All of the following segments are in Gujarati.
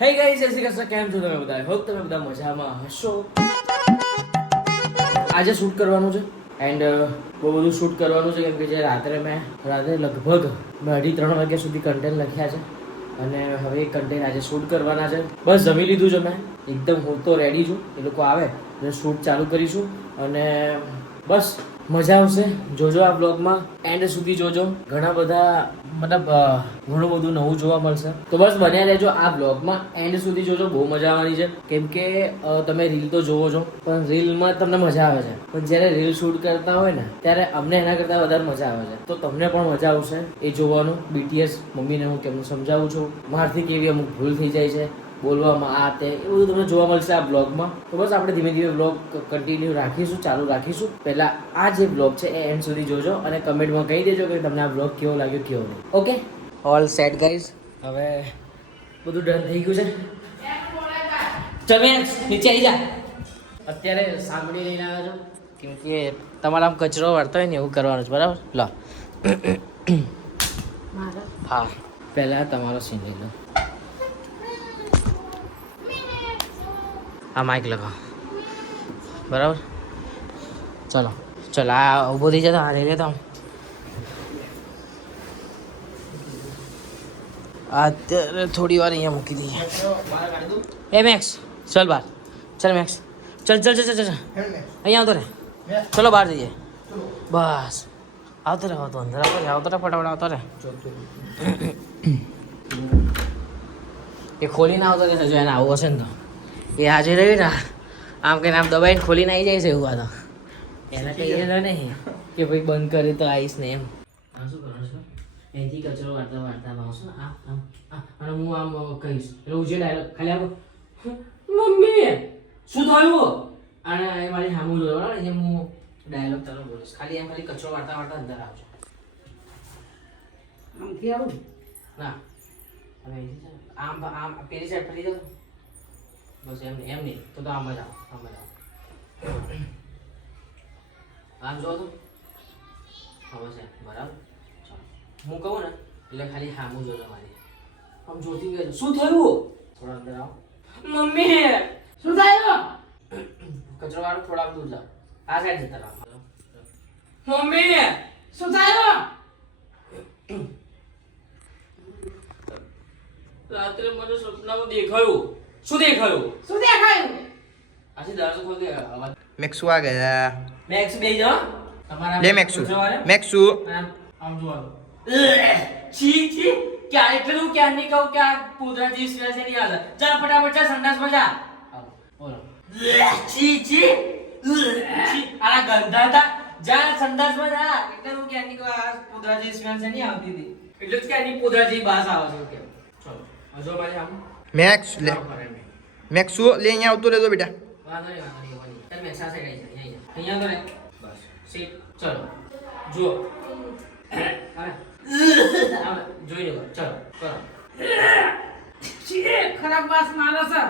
હે ગાઈસ, જય શ્રી કૃષ્ણ. કેમ છો તમે બધા? હોપ તમે બધા મજામાં હશો. આજે શૂટ કરવાનું છે એન્ડ બહુ બધું શૂટ કરવાનું છે કેમ કે જે રાત્રે લગભગ 2:30 વાગ્યા સુધી કન્ટેન્ટ લખ્યા છે અને હવે એ કન્ટેન્ટ આજે શૂટ કરવાના છે. બસ જમી લીધું છે મેં, એકદમ હું તો રેડી છું. એ લોકો આવે એટલે શૂટ ચાલુ કરીશું અને બસ મજા આવશે. જોજો આ બ્લોગમાં, એન્ડ સુધી જોજો. ઘણા બધા ઘણું બધું નવું જોવા મળશે, તો બસ બન્યા રહેજો આ બ્લોગમાં, એન્ડ સુધી જોજો. બહુ મજા આવવાની છે કેમ કે તમે રીલ તો જોવો છો પણ રીલમાં તમને મજા આવે છે, પણ જ્યારે રીલ શૂટ કરતા હોય ને ત્યારે અમને એના કરતાં વધારે મજા આવે છે. તો તમને પણ મજા આવશે એ જોવાનું. બીટીએસ મમ્મીને હું કેમનું સમજાવું છું, મારથી કેવી અમુક ભૂલ થઈ જાય છે બોલવામાં, આ તે એ બધું તમને જોવા મળશે આ બ્લોગમાં. તો બસ આપણે ધીમે ધીમે બ્લોગ કન્ટિન્યુ રાખીશું, ચાલુ રાખીશું. પહેલા આ જે બ્લોગ છે એ એન્ડ સુધી જોજો અને કમેન્ટમાં કહી દેજો કે તમને આ બ્લોગ કેવો લાગ્યો કેવો નહીં. Okay, all set guys. હવે બધું ડન થઈ ગયું છે. તમે નીચે આવી જા. અત્યારે સાંભળી લઈને આવ્યા છો કેમ કે તમારા આમ કચરો વાળતો હોય ને એવું કરવાનું છે, બરાબર? લો હા, પહેલાં તમારો સીન લઈ લો. આ માઇક લગાવો, બરાબર? ચલો ચલો, આ ઊભો થઈ જતો. હા, લઈ લેતો. અત્યારે થોડી વાર અહીંયા મૂકી દઈએ. એ મેક્સ, ચલ બહાર. ચલ મેક્સ, ચલ ચલ ચલ ચલ અહીંયા આવતો રે. ચલો બહાર જઈએ. બસ આવતો રે, આવતો અંદર આવતો રે, આવતો રે, ફટાફટ આવતો રે. એ ખોલીને આવતો કે જો એને આવું હશે ને તો એ આજે રહ્યું ને આમ કે આમ દબાઈને ખોલીને આવી જાય છે એવું. આ તો એને કહીએ નહીં કે ભાઈ બંધ કરે તો આવીશ ને એમ. આમ શું કરવાનું છે? અહીંથી કચરો વાળતા વાળતા આવશો આમ અને હું આમ કહીશ એટલે હું જે ડાયલોગ ખાલી આમ મમ્મી શું થયું અને એ મારી સામું જોયો બરાબર, એટલે હું ડાયલોગ તરફ બોલીશ. ખાલી એમ ખાલી કચરો વાળતા વાળતા અંદર આવજો. આમથી આવું ના હવે આમ આમ પેલી સાઈડ ફરી જાઓ. બસ એમ નહીં તો આમ જ આવો, આમ જ આવો. આમ જો તો હા બસ એમ, બરાબર? હું કહું ને એટલે ખાલી હામું જોજો મારી. આમ જોતી ગયો શું થયું? થોડા અંદર આવો. મમ્મી શું થયું? કચરો વાળો થોડા દૂર જાઓ, આ સાઈડ જતા રહો. મમ્મી શું થયું? રાત્રે મને સપનામાં દેખાયું. શું દેખાયું? શું દેખાયું? આજે દરવાજો ખોલ દે. અવાજ મેક્સુ આ ગયા. મેક્સ બે જાઓ તમારા. લે મેક્સુ, મેક્સુ આમ જોવાનું. છી છી, ક્યાં એટલે તું ક્યાં નહીં કહું કે આ પોદરા જેવી સ્મેલ છે નહીં આવે. જા ફટાફટ જા સંડાસમાં જા. આવો બોલો. છી છી છી, આ ગંધા હતા. જા સંડાસમાં જા. એટલે તું ક્યાં નહીં કહું આ પોદરા જેવી સ્મેલ છે નહીં આવતી હતી, એટલે જ ક્યાં નહીં પોદરા જેવી બાસ આવે છે કે. ચલો હજો મારી આમ મેક્સ લે. મેક્સુ લે અહીંયા આવતો રહેતો બેટા. વાંધો નહીં ચાલ મેં સાસે ગઈ છે અહીંયા તો રે. બસ સીટ. ચલો જુઓ. જોઈ લો. ચલો કરો. ખરાબ વાસ મારો છે.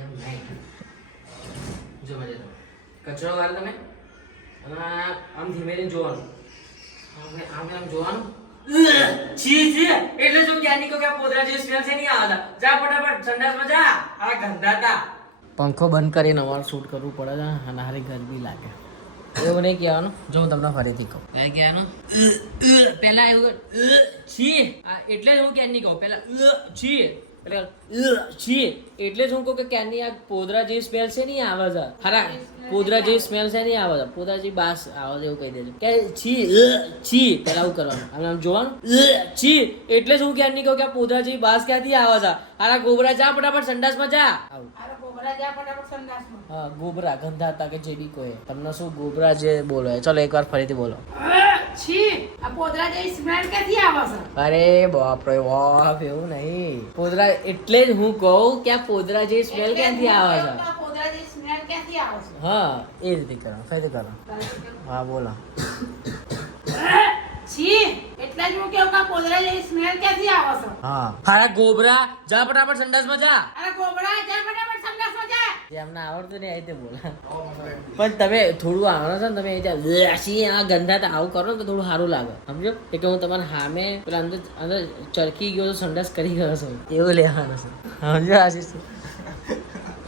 એમ નહીં જો મજા તો કચરો વાળ તમે અને આમ ધીમે ધીમે જોવાનું. આમ જોવાનું. છી છી, એટલે શું ક્યાં નીકળો કે પોદરા જેવી સ્મેલ છે નહીં આવતા. જા ફટાફટ સંડાસમાં જા. આ ગંદા હતા. પંખો બંધ કરીને અમારે શૂટ કરવું પડે છે અને હારી ગરમી લાગે. એવું નહીં કહેવાનું. જો હું તમને ફરીથી કહું એ કહેવાનું પહેલા એવું છી, એટલે જ હું ક્યાં નહીં કહું પહેલા છી એટલે છી, એટલે જ હું કહું કે ક્યાંની આ પોદરા જેવી સ્મેલ છે નહીં આવે છે. ખરા પોદરા જેવી સ્મેલ છે નહીં આવે છે, પોદરા જેવી બાસ આવે છે એવું કહી દેજો કે છી છી. પહેલા આવું કરવાનું, આમ જોવાનું. છી એટલે જ હું ક્યાં નહીં કહું કે આ પોદરા જેવી બાસ ક્યાંથી આવે છે. આરા ગોબરા જા ફટાફટ સંડાસમાં જા. આવું હા, ગોબરા ગંધા હતા કે જે બી કોઈ તમને શું ગોબરા જે બોલો. ચલો એકવાર ફરીથી બોલો. છી, આ પોદરા જેવી સ્મેલ ક્યાંથી આવે છે? અરે બાપ રે બાપ, એવું નહીં. પોદરા એટલે જ હું કહું કે આ પોદરા જેવી સ્મેલ ક્યાંથી આવે છે. આ પોદરા જેવી સ્મેલ ક્યાંથી આવે છે? હા એ રીતે કરો, ફરીથી કરો. હા બોલો. છી, એટલે જ હું કહું કે આ પોદરા જેવી સ્મેલ ક્યાંથી આવે છે? હા હારા ગોબરા જા ફટાફટ સંડાસમાં જા. અરે ગોબરા જા ફટાફટ સંડાસમાં જા. જે અમને આવડતું ને એ રીતે બોલા. પણ તમે થોડું આવડે છે ને તમે એ રીતે આ ગંદા તો આવું કરો ને તો થોડું સારું લાગે સમજો કે હું તમારા સામે પેલા અંદર અંદર ચરકી ગયો તો સંડાસ કરી ગયો છું એવું લેવાનું છે સમજો આશીષ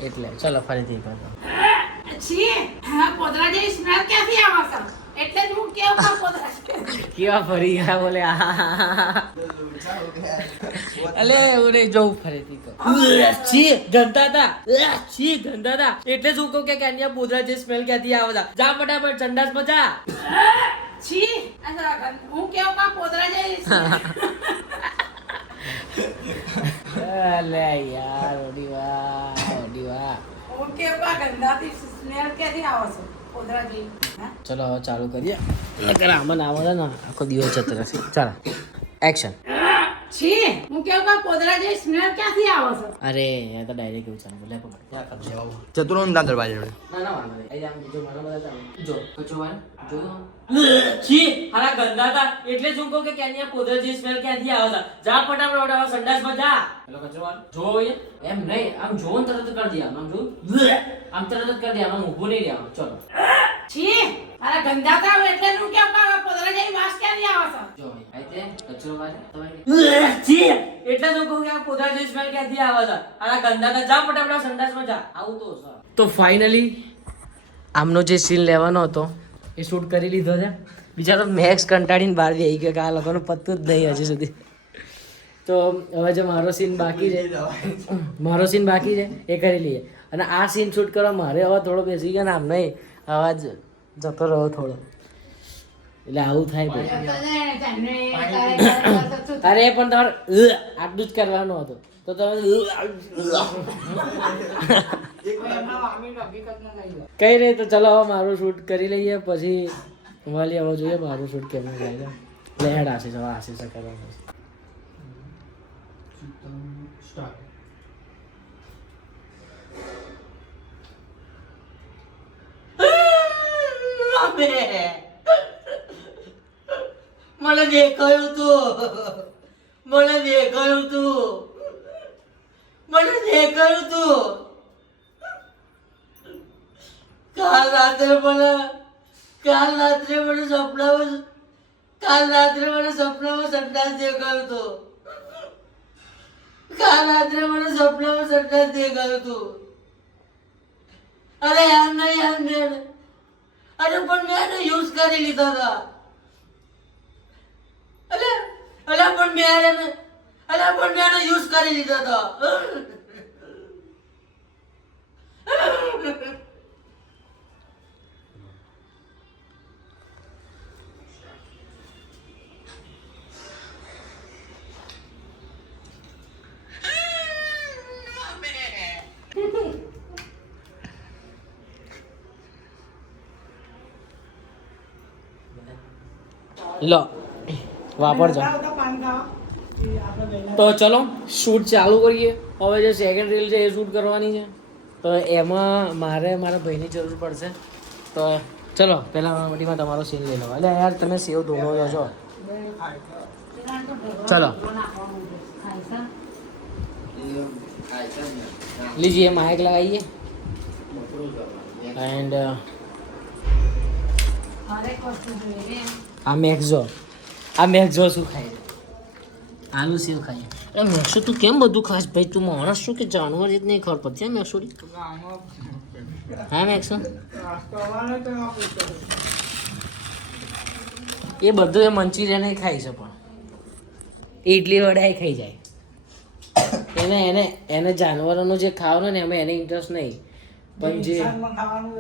એટલે ચલો ફરીથી કરો. છી આ પોદરા જેવી સ્મેલ ક્યાંથી આવે છે એટલે જ હું કેવું કે પોદરા છે. કેવા ફરી ગયા બોલે અલે એવું નહીં જવું ફરીથી કર. છી ગંદા હતા છી ગંદા હતા એટલે જ હું કહું કે અહીંયા પોદરા જે સ્મેલ ક્યાંથી આવે છે જા ફટાફટ સંડાસમાં જા. છી આ જરા હું કેવું કે પોદરા જેવી smell. અલે યાર ઓડી વાહ હું કેવું કે ગંદાથી સ્મેલ ક્યાંથી આવે છે પોદરા જેવી. હા ચલો હવે ચાલુ કરીએ નકર આમાં આવે છે ને આખો દિવસ જતો રહેશે. ચાલો એક્શન. છી હું કેવું કે પોદરા જેવી સ્મેલ ક્યાંથી આવે છે. અરે યાર તો ડાયરેક્ટ એવું ચાલુ બોલે પણ ક્યાં કરજે આવું. ચતુર્ણ દરવાજે જોડે ના ના વાંધો નહીં. આમ જો મારા બધા ચાલુ જો કચો વાર જો છી હારા ગંદા હતા એટલે જ હું કહું કે ક્યાંની પોદરા જેવી સ્મેલ ક્યાંથી આવે છે જા ફટાફટ ઓડા સંડાસમાં જા. પેલો કચો વાર જો એમ નહીં આમ જો ને તરત કરી દે આમ જો આમ તરત જ કરી દે આમ ઊભું નહીં રહેવાનું. ચલો છી મારા ગંદા થાવ એટલે જ હું કેવું કે પોદરા જેવી વાસ ક્યાંથી આવે છે. જો ભાઈ આઈતે કચરો વાર છી એટલે જ હું કહું કે આ પોદરા જેવી સ્મેલ ક્યાંથી આવે છે હારા ગંદા હતા જા ફટાફટ સંડાસમાં જા. આવું તો સર તો ફાઇનલી આમનો જે સીન લેવાનો હતો એ શૂટ કરી લીધો છે. બિચારો મેક્સ કંટાળીને બહાર બી આવી ગયો કે આ લોકોનું પતું જ નહીં હજી સુધી. તો હવે જે મારો સીન બાકી છે એ કરી લઈએ. અને આ સીન શૂટ કરવા મારે હવે થોડો બેસી ગયો ને આમ નહીં અવાજ જતો રહ્યો થોડો એટલે આવું થાય ભાઈ. અરે પણ તમારે આટલું જ કરવાનું હતું તો તમે કઈ નહીં. તો ચલો હવે મારું શૂટ કરી લઈએ પછી વાલી હવે જોઈએ મારું શૂટ કેમનું જાય છે. લેડ આશીષ હવે આશીષ કરવાનું મને દેખાયું તું કાલ રાત્રે મને સપનામાં સંડાસ દેખાયું તું. અરે યાર નહીં યાર અરે પણ મેં એને યુઝ કરી લીધો હતો. અરે પણ મેં એને યુઝ કરી લીધો હતો. લો વાપરજો. તો ચલો શૂટ ચાલુ કરીએ. હવે જે સેકન્ડ રીલ છે એ શૂટ કરવાની છે તો એમાં મારે મારા ભાઈની જરૂર પડશે. તો ચલો પહેલાં વટીમાં તમારો સીન લઈ લો. એટલે યાર તમે સેવ ધોવો છો. ચલો लीजिए माइक लगाइए एंड આ મેક્ઝો શું ખાય આલુ સેવ ખાય. અરે મેક્સો તું કેમ બધું ખાસ ભાઈ? તું માણસ શું કે જાનવર જ નહીં ખબર પડતી હા મેક્સોડી? હા મેક્સો એ બધું એ મંચુરિયન ખાય છે પણ ઇડલી વડા ખાઈ જાય. એને જાનવરોનું જે ખાવાનું ને એમાં એને ઇન્ટરેસ્ટ નહીં પણ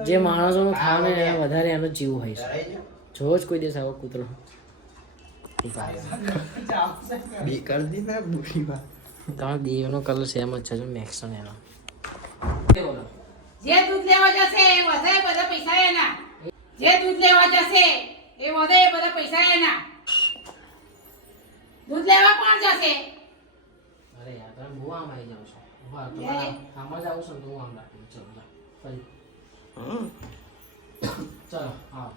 જે માણસોનું ખાવાનું એને વધારે એનો જીવ હોય છે. જો જ કોઈ દિવસ આવો કૂતરો તમારા દેવનો કલર સેમ જ છે જો મેક્સો ને એનો. જે દૂધ લેવા જશે એ બધા પૈસા એના. જે દૂધ લેવા જશે એ બધા પૈસા એના. દૂધ લેવા કોણ જશે? અરે યાર તમે બહુ આમ આવી જાવ છો. આમ જ આવું છો ને તો હું આમ રાખું. ચલો ફરી ચલો હા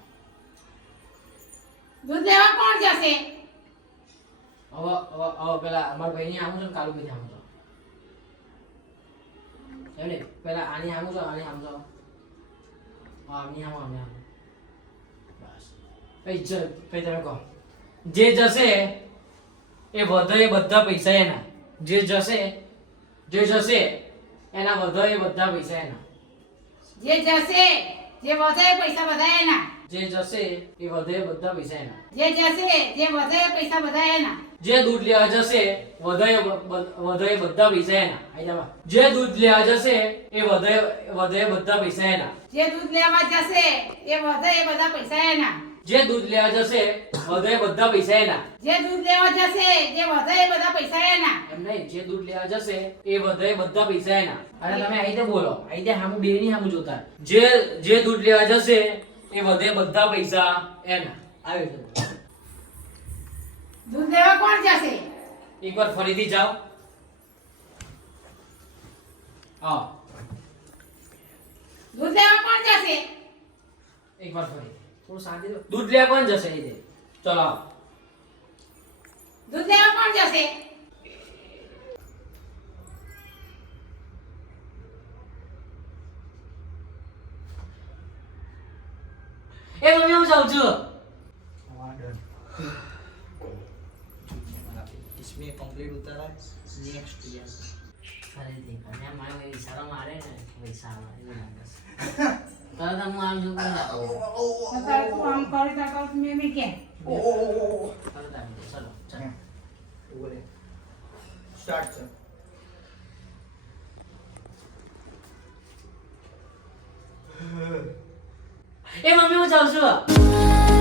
દૂધ લેવા કોણ જશે? હવે પેલા અમારા ભાઈ આવું છે ને કાલુ ભાઈ આવું છો. એમને પેલા આની આમ જાઓ આમની આમ બસ પછી તમે કહો જે જશે એ વધે બધા પૈસા એના જે જશે એના વધે બધા પૈસા એના જે જશે જે વધે પૈસા બધા એના જે જશે એ વધે બધા પૈસા એના જે જશે જે વધે પૈસા બધા એના જે દૂધ લેવા જશે વધે બધા પૈસા એના આઈ જા જે દૂધ લેવા જશે એ વધે બધા પૈસા એના જે દૂધ લેવા જશે એ વધે બધા પૈસા એના જે દૂધ લેવા જશે વધે બધા પૈસા એના જે દૂધ લેવા જશે જે વધે બધા પૈસા એના એમ નહીં જે દૂધ લેવા જશે એ વધે બધા પૈસા એના અરે તમે આઈ રીતે બોલો આઈ રીતે હામું બે ની હામું જોતા જે દૂધ લેવા જશે એ વધે બધા પૈસા એના આવી રીતે દૂધ લેવા કોણ જશે એકવાર ફરીથી જાઓ હા દૂધ લેવા કોણ જશે એકવાર ફરી થોડું શાંતિ દો દૂધ લેવા કોણ જશે એ દે ચલો આવો. દૂધ લેવા કોણ જશે એ મમ્મી હું જાઉં છું इसमें कंप्लीट उतारा नेक्स्ट ईयर અરે દેખ અને મારે એ ઈશારો મારે ને પૈસા આવે એવું લાગે છે તરત હું આમ જો કરી નાખું અત્યારે તું આમ કરી નાખો મેં કે તરત આવી જાય ચલો बोले स्टार्ट सर એ મમ્મી હું જાઉં છું